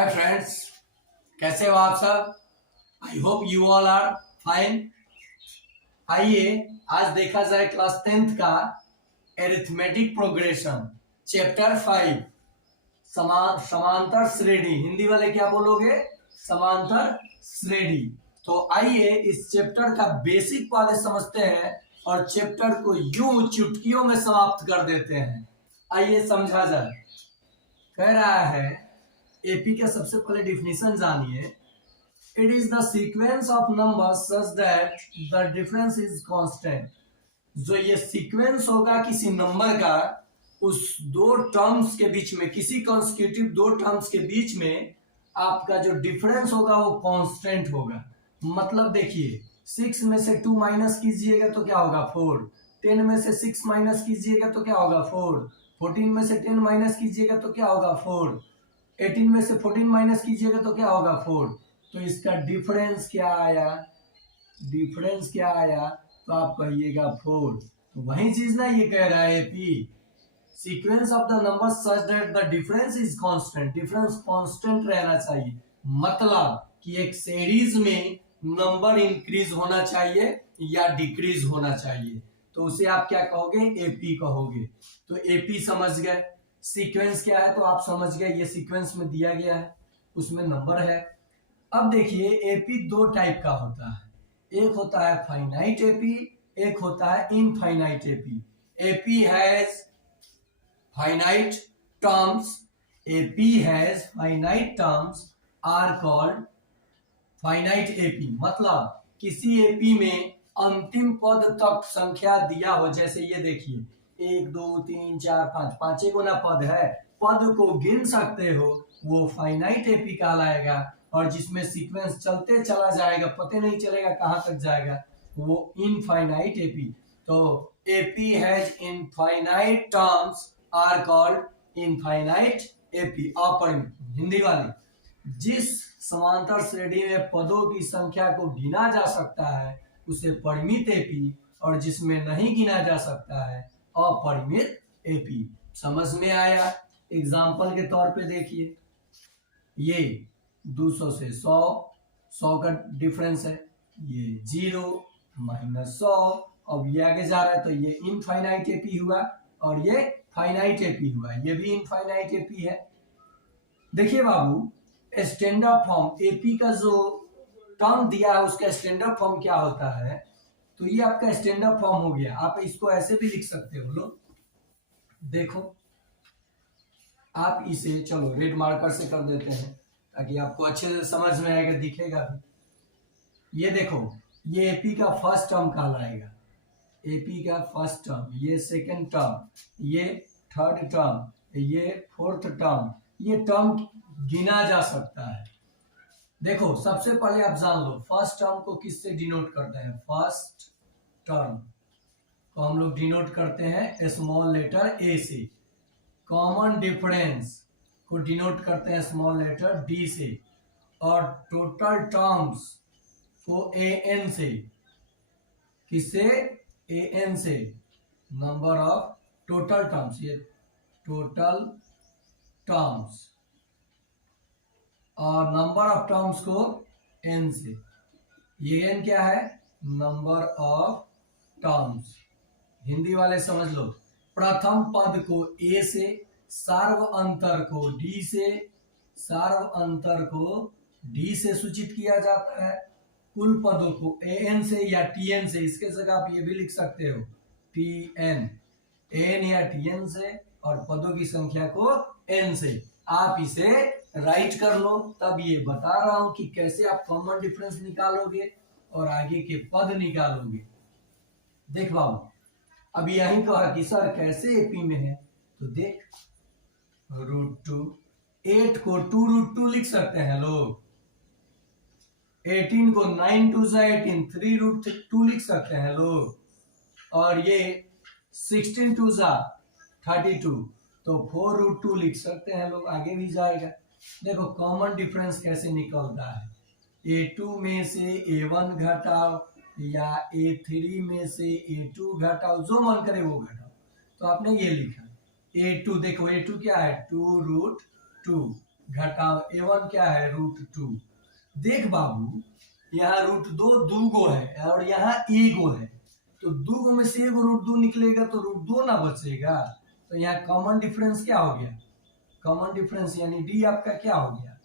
Hi friends, कैसे हो आप सब। I hope you all are fine. आइए आज देखा जाए क्लास 10th का एरिथमेटिक प्रोग्रेशन चैप्टर 5 समांतर श्रेणी। हिंदी वाले क्या बोलोगे? समांतर श्रेणी। तो आइए इस चैप्टर का बेसिक वाले समझते हैं और चैप्टर को यूं चुटकियों में समाप्त कर देते हैं। आइए समझा जाए। कह रहा है एपी का सबसे पहले डिफिनीशन जानिए। It is the sequence of numbers such that the difference is constant. जो ये सीक्वेंस होगा किसी नंबर का, उस दो टर्म्स के बीच में, किसी कॉन्स्टिट्यूटिव दो टर्म्स के बीच में आपका जो डिफरेंस होगा वो कांस्टेंट होगा। मतलब देखिए, 6 में से 2 माइनस कीजिएगा तो क्या होगा 4, 10 में से 6 माइनस कीजिएगा तो क्या होगा 4, 14 में से 10 माइनस कीजिएगा तो क्या होगा 4, 18 में से 14 माइनस कीजिएगा तो क्या होगा 4। तो इसका डिफरेंस क्या आया? डिफरेंस क्या आया? तो आप कहिएगा 4। तो वही चीज ना ये कह रहा है AP, sequence of the number such that the difference is constant. Difference constant रहना चाहिए, मतलब कि एक सीरीज में नंबर इंक्रीज होना चाहिए या डिक्रीज होना चाहिए। तो उसे आप क्या कहोगे? एपी कहोगे। तो एपी समझ गए। सीक्वेंस क्या है तो आप समझ गए, ये सीक्वेंस में दिया गया है, उसमें नंबर है। अब देखिए एपी दो टाइप का होता है, एक होता है फाइनाइट एपी, एक होता है infinite AP. AP has finite terms, AP has finite terms are called finite AP. मतलब किसी एपी में अंतिम पद तक संख्या दिया हो, जैसे ये देखिए 1 2 3 4 5, पांचे गुना पद है, पद को गिन सकते हो, वो फाइनाइट एपी कहलाएगा। और जिसमें सीक्वेंस चलते चला जाएगा, पता नहीं चलेगा कहां तक जाएगा, वो इनफाइनाइट एपी। तो AP has infinite terms are called infinite AP. अपरिमित। हिंदी वाले, जिस समांतर श्रेणी में पदों की संख्या को गिना जा सकता है उसे परिमित एपी, और जिसमें नहीं गिना जा सकता है अपरिमित एपी। समझ में आया? एग्जाम्पल के तौर पे देखिए, ये 200 से 100, 100 का डिफरेंस है, ये 0 -100। अब ये आगे जा रहा है तो ये इनफाइनाइट एपी हुआ और ये फाइनाइट एपी हुआ, ये भी इनफाइनाइट एपी है। देखिए बाबू, स्टैंडर्ड फॉर्म एपी का जो टर्म दिया है उसका स्टैंडर्ड फॉर्म क्या होता है? तो ये आपका स्टैंडर्ड फॉर्म हो गया। आप इसको ऐसे भी लिख सकते हो लोग, देखो आप इसे, चलो रेड मार्कर से कर देते हैं ताकि आपको अच्छे से समझ में आएगा, दिखेगा भी। ये देखो, ये एपी का फर्स्ट टर्म कहलाएगा, एपी का फर्स्ट टर्म, ये सेकंड टर्म, ये थर्ड टर्म, ये फोर्थ टर्म। ये टर्म गिना जा सकता है। देखो सबसे पहले आप जान लो फर्स्ट टर्म को किससे डिनोट करते हैं। फर्स्ट टर्म को हम लोग डिनोट करते हैं स्मॉल लेटर ए से। कॉमन डिफरेंस को डिनोट करते हैं स्मॉल लेटर डी से। और टोटल टर्म्स को ए एन से। किससे? ए एन से। नंबर ऑफ टोटल टर्म्स, ये टोटल टर्म्स, और नंबर ऑफ टर्म्स को एन से। ये एन क्या है? Number of terms. हिंदी वाले समझ लो, प्रथम पद को ए से, सार्व अंतर को डी से, सार्व अंतर को डी से सूचित किया जाता है। कुल पदों को ए एन से या टी एन से, इसके जगह आप ये भी लिख सकते हो टी एन, एन या टी एन से, और पदों की संख्या को एन से। आप इसे राइट कर लो, तब ये बता रहा हूं कि कैसे आप कॉमन डिफरेंस निकालोगे और आगे के पद निकालोगे। देख बाबू, अब यही कहा कि सर कैसे एपी में है, तो देख √2, 8 को 2√2 लिख सकते हैं लोग, 18 को 9 2 18, 3√2 लिख सकते हैं लोग, और ये 16 2 32, तो 4√2 लिख सकते हैं लोग। आगे भी जाएगा। देखो कॉमन डिफरेंस कैसे निकलता है। A2 में से A1 घटाओ या A3 में से A2 घटाओ, जो मन करे वो घटाओ। तो आपने ये लिखा A2, देखो A2 क्या है 2√2, घटाओ A1 क्या है √2। देख बाबू यहाँ √2 दूगो है और यहाँ एगो है, तो दूगो में से एगो √2 निकलेगा तो √2 ना बचेगा। तो यहाँ कॉमन डिफरेंस क्या हो गया, कॉमन डिफरेंस यानी डी आपका क्या हो गया,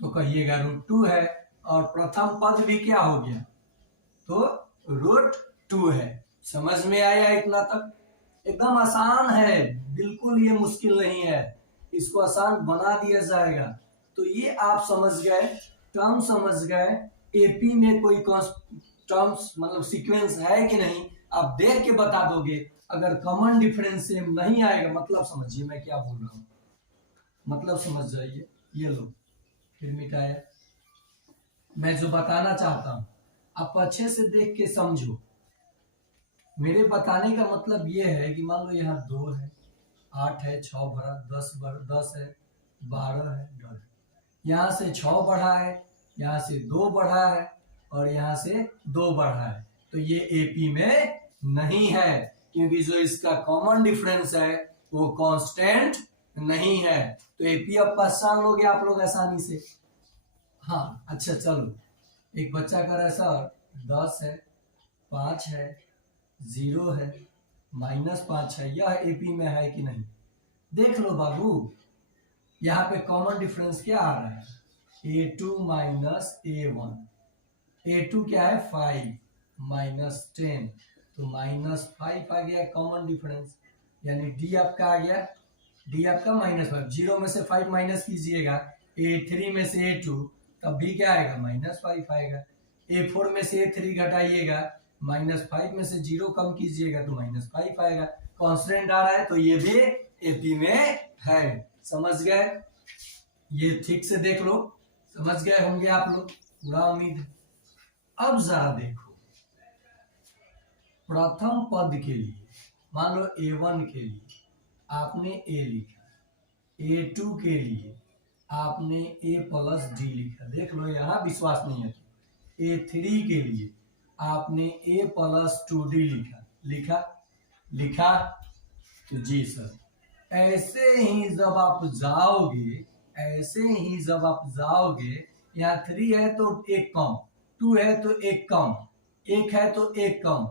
तो कहिएगा √2 है। और प्रथम पद भी क्या हो गया, तो √2 है। समझ में आया इतना तक? एकदम आसान है, बिल्कुल ये मुश्किल नहीं है, इसको आसान बना दिया जाएगा। तो ये आप समझ गए, टर्म समझ गए, एपी में कोई टर्म्स मतलब सीक्वेंस है कि नहीं आप देख के बता दोगे। अगर कॉमन डिफरेंस सेम नहीं आएगा, मतलब समझिए मैं क्या बोल रहा हूँ, मतलब समझ जाइए। ये लो फिर मिटाया, मैं जो बताना चाहता हूँ आप अच्छे से देख के समझो। मेरे बताने का मतलब ये है कि मान लो यहाँ 2 है, 8 है, 6 बढ़ा 10 है, 12 है, 10। यहाँ से 6 बढ़ा है, यहाँ से 2 बढ़ा है और यहाँ से 2 बढ़ा है, तो ये एपी में नहीं है, क्योंकि जो इसका कॉमन डिफरेंस है वो कांस्टेंट नहीं है। तो एपी अब पहचान लोगे आप लोग आसानी से। हाँ अच्छा चलो, एक बच्चा कर रहा है सर 10 है, 5 है, 0 है, -5 है, यह एपी में है कि नहीं देख लो बाबू। यहाँ पे कॉमन डिफरेंस क्या आ रहा है, A2 -A1। A2 क्या है 5 -10, तो -5 आ गया कॉमन डिफरेंस, यानी डी आपका आ गया, डी आपका -5। 0 में से 5 माइनस कीजिएगा, A3 में से A2 तब भी क्या आएगा -5 आएगा। A4 में से A3 घटाइएगा, -5 में से 0 कम कीजिएगा तो -5 आएगा। कांस्टेंट आ रहा है तो ये भी एपी में है। समझ गए? ये ठीक से देख लो, समझ गए होंगे आप लोग, पूरा उम्मीद है। अब जरा देखो, प्रथम पद के लिए मान लो A1 के लिए आपने A लिखा, A2 के लिए आपने A+D लिखा, देख लो यहाँ विश्वास नहीं है। A3 के लिए आपने A+2D लिखा तो जी सर। ऐसे ही जब आप जाओगे, यहाँ 3 है तो एक कम, 2 है तो एक कम, 1 है तो एक कम।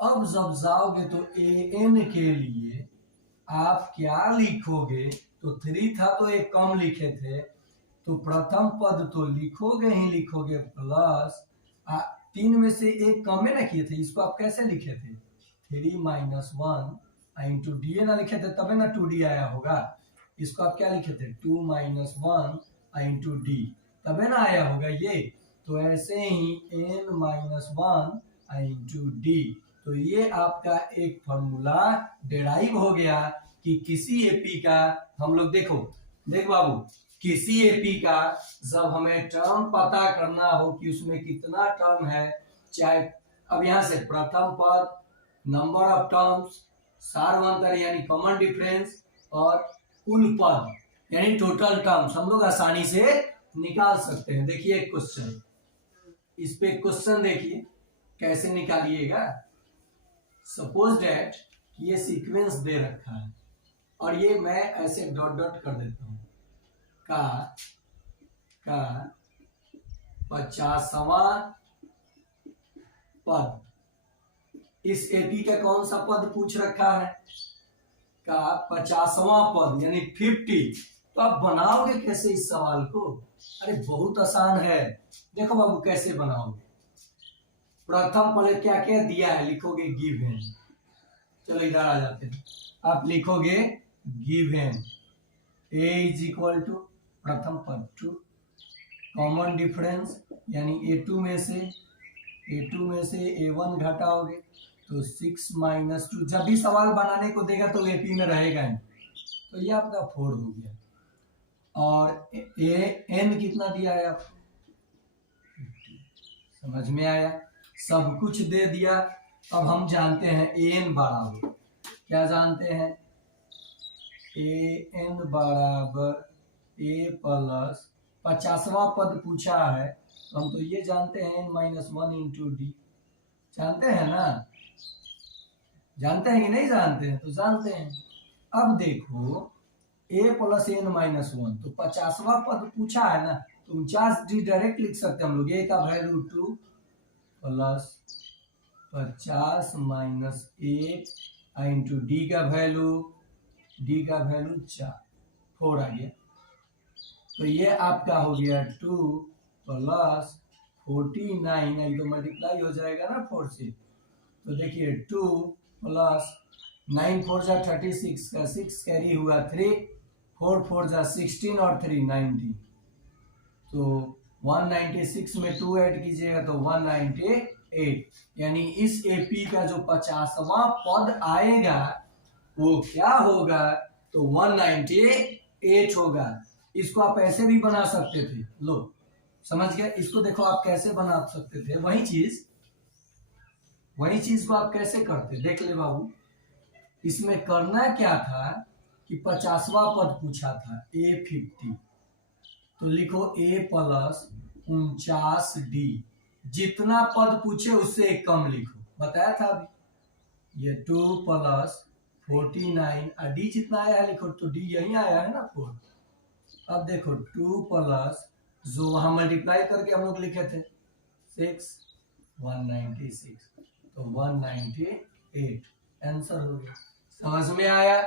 अब जब जाओगे तो AN के लिए आप क्या लिखोगे, तो 3 था तो एक कम लिखे थे, तो प्रथम पद तो लिखोगे ही लिखोगे प्लस 3 में से एक कम है ना किए थे, इसको आप कैसे लिखे थे 3 - 1 इंटू डी ना लिखे थे तबे ना 2D आया होगा। इसको आप क्या लिखे थे 2 - 1 इंटू डी, तबे ना आया होगा ये। तो ऐसे ही n - 1 इंटू डी, तो ये आपका एक फॉर्मूला डेराइव हो गया कि किसी एपी का हम लोग देख बाबू, किसी एपी का जब हमें टर्म पता करना हो कि उसमें कितना टर्म है, चाहे अब यहां से प्रथम पद, नंबर ऑफ टर्म्स, सार्वंतर यानी कॉमन डिफरेंस और कुल पद यानी टोटल टर्म्स हम लोग आसानी से निकाल सकते हैं। देखिए एक क्वेश्चन, इस पे क्वेश्चन देखिए कैसे निकालिएगा। सपोज डेट ये सीक्वेंस दे रखा है और ये मैं ऐसे डॉट डॉट कर देता हूं, का 50वां पद, इस एपी का कौन सा पद पूछ रखा है, का 50वां पद यानी 50। तो आप बनाओगे कैसे इस सवाल को, अरे बहुत आसान है, देखो बाबू कैसे बनाओगे। प्रथम पहले क्या क्या दिया है लिखोगे गिवन, चलो इधर आ जाते हैं, आप लिखोगे गिवन A = प्रथम पद 2, कॉमन डिफरेंस यानी A2 में से A1 घटाओगे तो 6 - 2, जब भी सवाल बनाने को देगा तो एपी में रहेगा नहीं, तो ये आपका 4 हो गया। और n कितना दिया है आपको, समझ में आया, सब कुछ दे दिया। अब हम जानते हैं an बराबर, क्या जानते हैं, an बराबर A+ 50वां पद पूछा है तो हम तो ये जानते हैं n - 1 इंटू डी, जानते हैं ना, जानते हैं कि नहीं जानते हैं, तो जानते हैं। अब देखो a प्लस n माइनस 1, तो 50वां पद पूछा है ना, तो 49d डायरेक्ट लिख सकते हैं हम लोग। a का value 2 plus 50 minus 8 into d का वैल्यू 4 आ गया। तो ये आपका हो गया 2 प्लस 49, नहीं तो मल्टीप्लाई हो जाएगा ना 4 से। तो देखिए 2 प्लस 9 4 जा 36 का 6 कैरी हुआ 3, 4 4 जा 16 और 3 90, तो 196 में 2 ऐड कीजिएगा तो 198, यानी इस एपी का जो 50वां पद आएगा वो क्या होगा, तो 198 होगा। इसको आप ऐसे भी बना सकते थे, लो समझ गए। इसको देखो आप कैसे बना सकते थे, वही चीज को आप कैसे करते, देख ले बाबू। इसमें करना क्या था कि 50वां पद पूछा था A50, तो लिखो a प्लस 49d, जितना पद पूछे उससे एक कम लिखो, बताया था अभी। ये 2 प्लस 49 और d जितना आया है लिखो, तो d यही आया है ना 4। अब देखो 2 प्लस जो वहां मल्टीप्लाई करके हम लोग लिखे थे 6, 196, तो 198 आंसर हो गया। समझ में आया?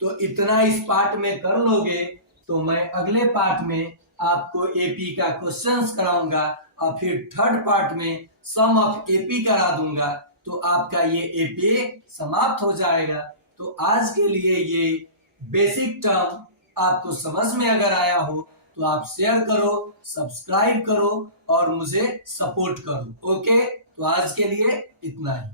तो इतना इस पार्ट में कर लोगे तो मैं अगले पार्ट में आपको एपी का क्वेश्चंस कराऊंगा और फिर थर्ड पार्ट में सम ऑफ एपी करा दूंगा, तो आपका ये एपी समाप्त हो जाएगा। तो आज के लिए ये बेसिक टर्म आपको समझ में अगर आया हो तो आप शेयर करो, सब्सक्राइब करो और मुझे सपोर्ट करो। ओके, तो आज के लिए इतना ही।